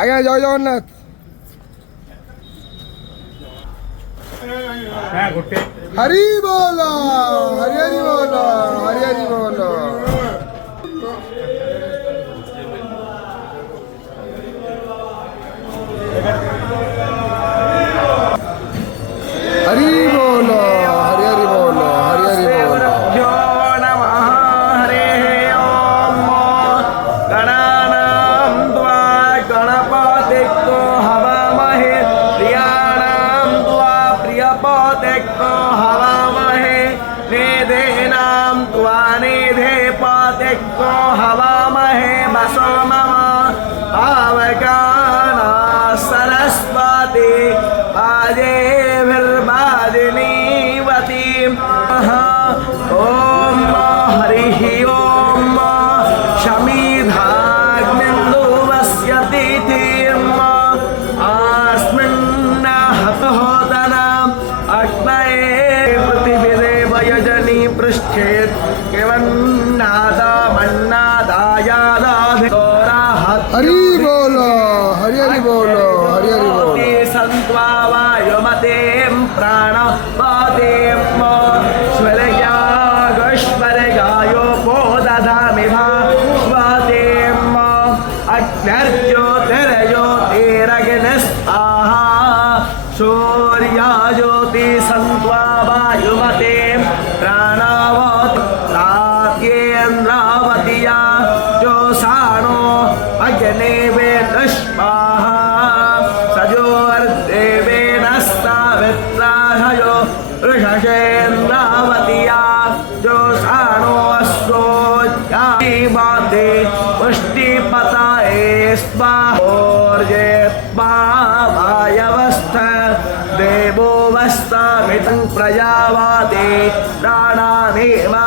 আগে জয় জগন্নাথ। হরি বল, হরি হরি বল, হরি হরি বল। हरि बोलो, हरि हरि बोलो, हरि हरि बोलो। नमः हरे ओम गणानां त्वा गणपतिको हवामहे प्रियाणां त्वा प्रियपतिको हवामहे निधीनां त्वा निधिपतिको हवामहे वसो मम आवगाना सरस्वती वाजेभिर्वाजिनीवती। ओम हरिः ओम शमिधाग्निन्दुवस्य तिथिम् अस्मिन्नहतहोतनाम् अग्नये पृथिवीदेव यजनी पृष्ठे केवन्नादामन्नादायादाधिकोराहत्। हरि बोलो, हरि हरि बोलो, हरि हरि बोलो। सन्त्वा वायुमतीं प्राणपतिं स्वर्गागश्वर्गायो ददामि भास्वतीम् अग्निर्ज्योतिर्ज्योतिरग्निस्वाहा सूर्यज्योति सन्त्वा वायुमतीं प्राणवत् रात्येन्द्रावत्या जोषाणो अग्निवेदस्वाहा सजोर्देवेनस्तावित्राहयो ऋषसेन्द्रावत्या जोषाणो अश्वोज्यायिमाते पुष्टिपताये स्वाहोर्जे वायवस्थ देवो वस्तामितं प्रजावाते प्राणानेमा